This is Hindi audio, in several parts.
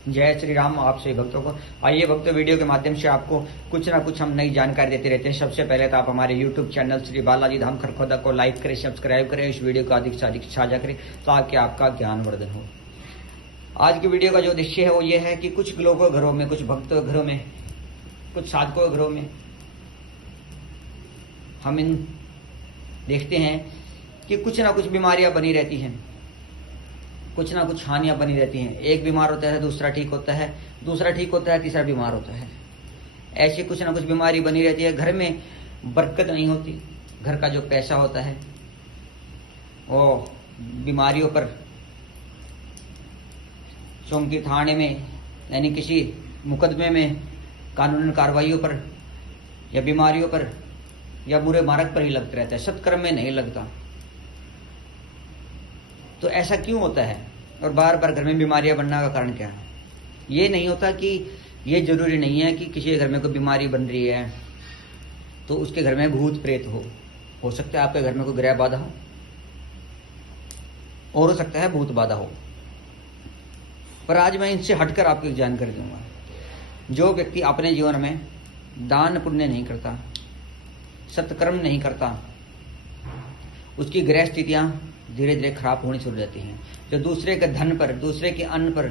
जय श्री राम। आप सभी भक्तों को आइए भक्तों, वीडियो के माध्यम से आपको कुछ ना कुछ हम नई जानकारी देते रहते हैं। सबसे पहले तो आप हमारे YouTube चैनल श्री बालाजी धाम खरखोदा को लाइक करें, सब्सक्राइब करें, इस वीडियो को अधिक से अधिक साझा करें ताकि आपका ज्ञानवर्धन हो। आज की वीडियो का जो उद्देश्य है वो ये है कि कुछ लोगों के घरों में, कुछ भक्तों के घरों में, कुछ साधकों के घरों में हम इन देखते हैं कि कुछ ना कुछ बीमारियां बनी रहती हैं, कुछ ना कुछ हानियां बनी रहती हैं। एक बीमार होता है, दूसरा ठीक होता है, दूसरा ठीक होता है, तीसरा बीमार होता है। ऐसी कुछ ना कुछ बीमारी बनी रहती है। घर में बरकत नहीं होती। घर का जो पैसा होता है वो बीमारियों पर, चौकी थाने में यानी किसी मुकदमे में, कानूनी कार्रवाइयों पर या बीमारियों पर या बुरे मार्ग पर ही लगता रहता है, सत्कर्म में नहीं लगता। तो ऐसा क्यों होता है और बार बार घर में बीमारियां बनने का कारण क्या है? ये नहीं होता कि ये जरूरी नहीं है कि किसी के घर में कोई बीमारी बन रही है तो उसके घर में भूत प्रेत हो सकता है आपके घर में कोई ग्रह बाधा हो, और हो सकता है भूत बाधा हो। पर आज मैं इनसे हटकर आपको एक जानकारी दूंगा। जो व्यक्ति अपने जीवन में दान पुण्य नहीं करता, सत्कर्म नहीं करता, उसकी ग्रह स्थितियां धीरे धीरे खराब होनी शुरू हो जाती हैं। जो दूसरे के धन पर, दूसरे के अन्न पर,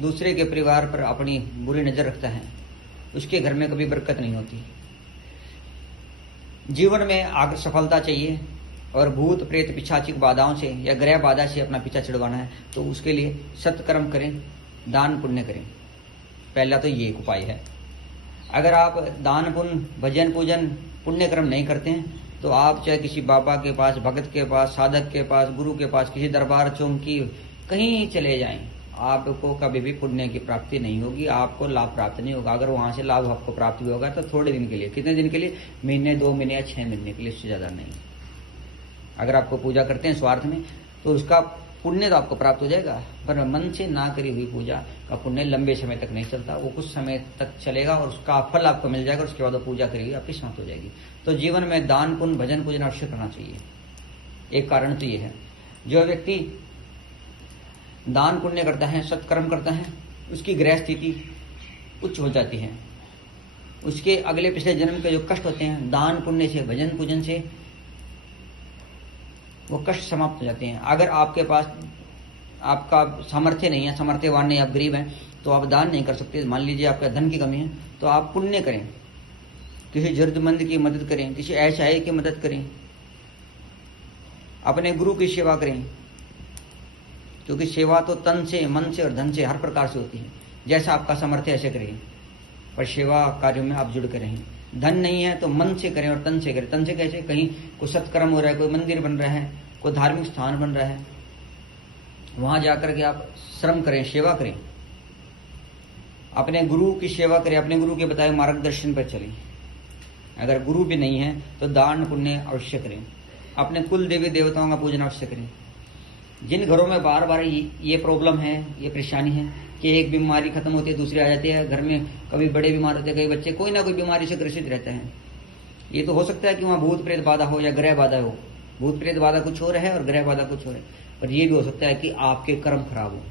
दूसरे के परिवार पर अपनी बुरी नजर रखता है, उसके घर में कभी बरकत नहीं होती। जीवन में आगे सफलता चाहिए और भूत प्रेत पिशाचिक बाधाओं से या ग्रह बाधा से अपना पीछा छुड़वाना है तो उसके लिए सत्कर्म करें, दान पुण्य करें। पहला तो ये उपाय है। अगर आप दान पुण्य, भजन पूजन, पुण्य कर्म नहीं करते हैं तो आप चाहे किसी बाबा के पास, भगत के पास, साधक के पास, गुरु के पास, किसी दरबार चौकी कहीं चले जाएं, आपको कभी भी पुण्य की प्राप्ति नहीं होगी, आपको लाभ प्राप्त नहीं होगा। अगर वहां से लाभ आपको प्राप्त भी होगा तो थोड़े दिन के लिए। कितने दिन के लिए? महीने, 2 महीने या 6 महीने के लिए, इससे ज्यादा नहीं। अगर आपको पूजा करते हैं स्वार्थ में तो उसका पुण्य तो आपको प्राप्त हो जाएगा, पर मन से ना करी हुई पूजा का पुण्य लंबे समय तक नहीं चलता। वो कुछ समय तक चलेगा और उसका फल आपको मिल जाएगा, उसके बाद वो पूजा करेगी, आपकी शांत हो जाएगी। तो जीवन में दान पुण्य, भजन पूजन अवश्य करना चाहिए। एक कारण तो ये है। जो व्यक्ति दान पुण्य करता है, सत्कर्म करता है, उसकी ग्रह स्थिति उच्च हो जाती है। उसके अगले पिछले जन्म के जो कष्ट होते हैं, दान पुण्य से, भजन पूजन से वो कष्ट समाप्त हो जाते हैं। अगर आपके पास आपका सामर्थ्य नहीं है, सामर्थ्यवान नहीं, आप गरीब हैं तो आप दान नहीं कर सकते, मान लीजिए आपका धन की कमी है, तो आप पुण्य करें, किसी जरूरतमंद की मदद करें, किसी असहाय की मदद करें, अपने गुरु की सेवा करें। क्योंकि सेवा तो तन से, मन से और धन से हर प्रकार से होती है। जैसा आपका सामर्थ्य ऐसे करें, पर सेवा कार्यों में आप जुड़ कर रहें। धन नहीं है तो मन से करें और तन से करें। तन से कैसे? कहीं कोई सत्कर्म हो रहा है, कोई मंदिर बन रहा है, कोई धार्मिक स्थान बन रहा है, वहां जाकर के आप श्रम करें, सेवा करें, अपने गुरु की सेवा करें, अपने गुरु के बताए मार्गदर्शन पर चलें। अगर गुरु भी नहीं है तो दान पुण्य अवश्य करें। अपने कुल देवी देवताओं का पूजन अवश्य करें। जिन घरों में बार बार ये प्रॉब्लम है, ये परेशानी है कि एक बीमारी खत्म होती है दूसरी आ जाती है, घर में कभी बड़े बीमार होते हैं, कई बच्चे कोई ना कोई बीमारी से ग्रसित रहते हैं, ये तो हो सकता है कि वहां भूत प्रेत बाधा हो या ग्रह बाधा हो। भूत प्रेत बाधा कुछ और है और ग्रह बाधा कुछ और है। पर यह भी हो सकता है कि आपके कर्म खराब हो।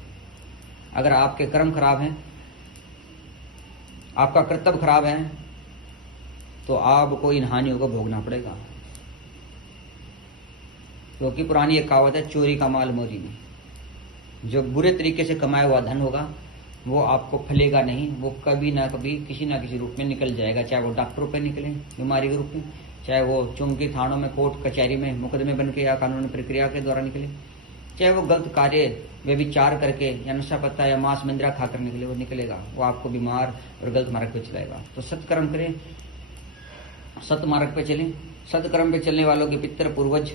अगर आपके कर्म खराब हैं, आपका कर्तव्य खराब है, तो आपको इन हानियों को भोगना पड़ेगा। क्योंकि पुरानी एक कहावत है, चोरी का माल मोरी में। जो बुरे तरीके से कमाया हुआ धन होगा वो आपको फलेगा नहीं, वो कभी ना कभी किसी ना किसी रूप में निकल जाएगा। चाहे वो डॉक्टरों पे निकले बीमारी के रूप में, चाहे वो चौकी थानों में, कोर्ट कचहरी में मुकदमे बन के या कानूनी प्रक्रिया के द्वारा निकले, चाहे वो गलत कार्य व्यभिचार करके या नशा पत्ता या मांस मंदिरा खाकर निकले, वो निकलेगा, वो आपको बीमार और गलत मार्ग पे चलाएगा। तो सत्कर्म करें, सत मार्ग पे चलें। सत्कर्म पे चलने वालों के पितर पूर्वज,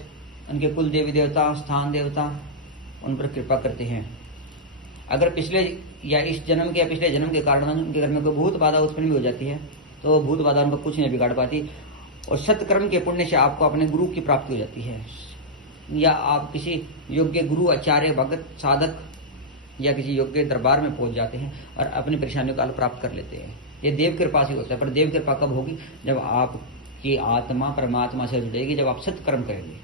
उनके कुल देवी देवता, स्थान देवता उन पर कृपा करते हैं। अगर पिछले या इस जन्म के या पिछले जन्म के कारण उनके घर में कोई भूत बाधा उत्पन्न भी हो जाती है तो भूत बाधा उनको कुछ नहीं बिगाड़ पाती। और सत्कर्म के पुण्य से आपको अपने गुरु की प्राप्ति हो जाती है, या आप किसी योग्य गुरु, आचार्य, भगत, साधक या किसी योग्य दरबार में पहुंच जाते हैं और अपनी परेशानियों का हल प्राप्त कर लेते हैं। ये देव कृपा से होता है। पर देव कृपा कब होगी? जब आपकी आत्मा परमात्मा से जुड़ेगी, जब आप सत्कर्म करेंगे।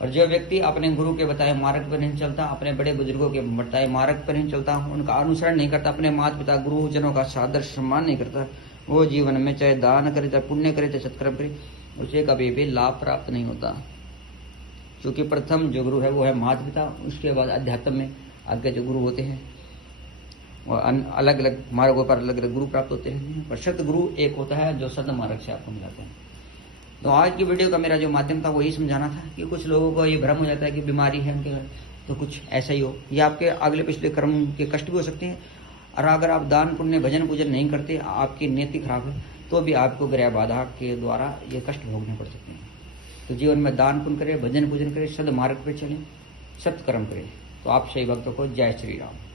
और जो व्यक्ति अपने गुरु के बताए मार्ग पर नहीं चलता, अपने बड़े बुजुर्गों के बताए मार्ग पर नहीं चलता, उनका अनुसरण नहीं करता, अपने माता पिता गुरुजनों का सादर सम्मान नहीं करता, वो जीवन में चाहे दान करे, चाहे पुण्य करे, चाहे सत्कर्म करे, उसे कभी भी लाभ प्राप्त नहीं होता। क्योंकि प्रथम जो गुरु है वो है माता पिता, उसके बाद अध्यात्म में आगे जो गुरु होते हैं और अलग अलग मार्गों पर अलग अलग गुरु प्राप्त होते हैं, पर सत गुरु एक होता है जो सद मार्ग से आपको मिलाते हैं। तो आज की वीडियो का मेरा जो माध्यम था वो यही समझाना था कि कुछ लोगों को ये भ्रम हो जाता है कि बीमारी है उनके घर, तो कुछ ऐसा ही हो, या आपके अगले पिछले कर्म के कष्ट भी हो सकते हैं। और अगर आप दान पुण्य भजन पूजन नहीं करते, आपकी नीति खराब है, तो भी आपको ग्रह बाधा के द्वारा ये कष्ट भोगने पड़ सकते हैं। तो जीवन में दान पुण्य करें, भजन पूजन करें, सद मार्ग पर चलें, सत्कर्म करें। तो आप सही भक्तों को जय श्री राम।